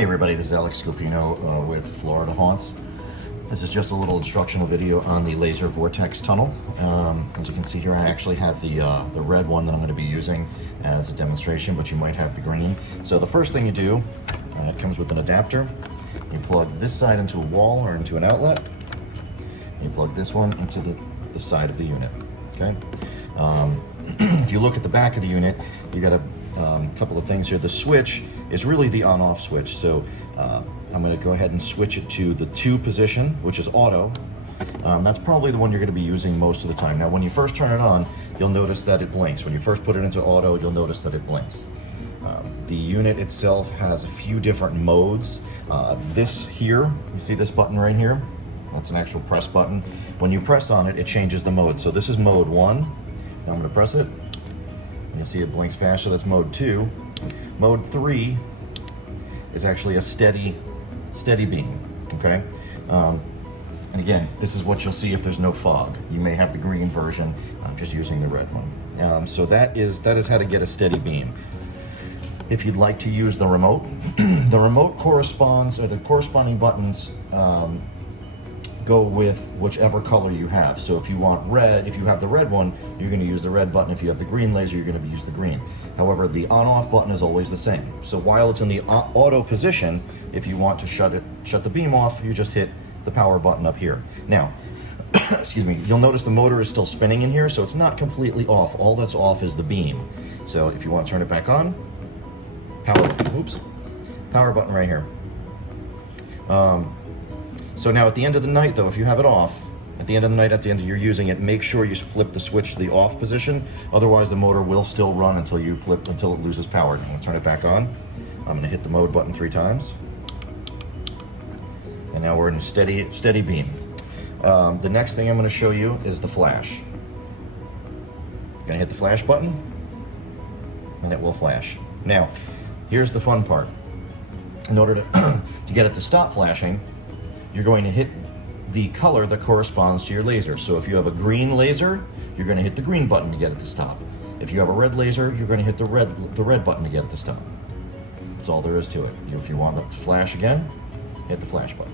Hey everybody, this is Alex Scopino with Florida Haunts. This is just a little instructional video on the laser vortex tunnel. As you can see here, I actually have the red one that I'm going to be using as a demonstration, but you might have the green. So the first thing you do, it comes with an adapter. You plug this side into a wall or into an outlet. You plug this one into the side of the unit. Okay. If you look at the back of the unit, you got a couple of things here. The switch is really the on-off switch. So I'm going to go ahead and switch it to the 2 position, which is auto. That's probably the one you're going to be using most of the time. Now, when you first turn it on, you'll notice that it blinks. When you first put it into auto, you'll notice that it blinks. The unit itself has a few different modes. This here, you see this button right here? That's an actual press button. When you press on it, it changes the mode. So this is mode 1. Now I'm going to press it. You'll see it blinks faster. That's mode 2. Mode 3 is actually a steady beam. Okay. And again, this is what you'll see if there's no fog. You may have the green version. I'm just using the red one. So that is how to get a steady beam. If you'd like to use the remote, the remote corresponds, or the corresponding buttons go with whichever color you have. So if you want red, if you have the red one, you're going to use the red button. If you have the green laser, you're going to use the green. However, the on-off button is always the same. So while it's in the auto position, if you want to shut the beam off, you just hit the power button up here. Now, excuse me, you'll notice the motor is still spinning in here, so it's not completely off. All that's off is the beam. So if you want to turn it back on, power button right here. So now at the end of the night though, if you have it off, at the end of the night, you're using it, make sure you flip the switch to the off position. Otherwise the motor will still run until it loses power. I'm gonna turn it back on. I'm gonna hit the mode button 3 times. And now we're in steady beam. The next thing I'm gonna show you is the flash. Gonna hit the flash button, and it will flash. Now, here's the fun part. In order to get it to stop flashing, you're going to hit the color that corresponds to your laser. So if you have a green laser, you're going to hit the green button to get it to stop. If you have a red laser, you're going to hit the red button to get it to stop. That's all there is to it. If you want it to flash again, hit the flash button.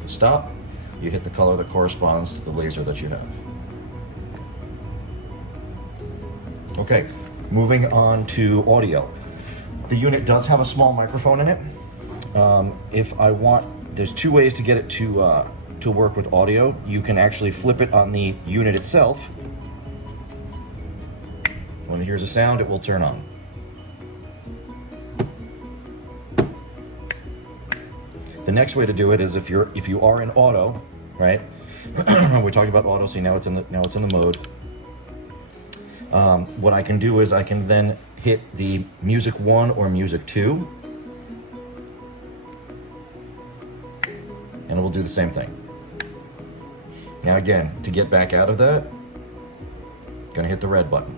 To stop, you hit the color that corresponds to the laser that you have. Okay, moving on to audio. The unit does have a small microphone in it. If I want, there's 2 ways to get it to work with audio. You can actually flip it on the unit itself. When it hears a sound, it will turn on. The next way to do it is if you are in auto, right? We talked about auto, so now it's in the mode. What I can do is I can then hit the music 1 or music 2. And it will do the same thing. Now again, to get back out of that, gonna hit the red button.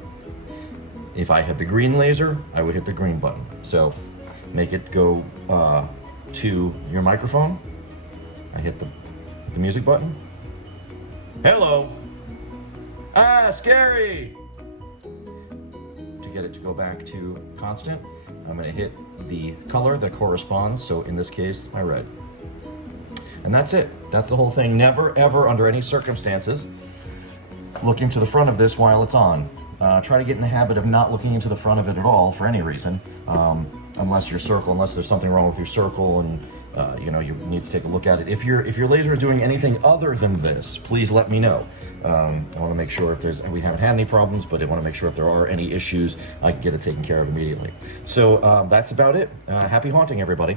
If I had the green laser, I would hit the green button. So make it go to your microphone. I hit the music button. Hello. Ah, scary. To get it to go back to constant, I'm gonna hit the color that corresponds. So in this case, my red. And that's it. That's the whole thing. Never, ever, under any circumstances, look into the front of this while it's on. Try to get in the habit of not looking into the front of it at all for any reason, unless there's something wrong with your circle and you need to take a look at it. If your laser is doing anything other than this, please let me know. I want to make sure we haven't had any problems, but I want to make sure if there are any issues, I can get it taken care of immediately. So that's about it. Happy haunting, everybody.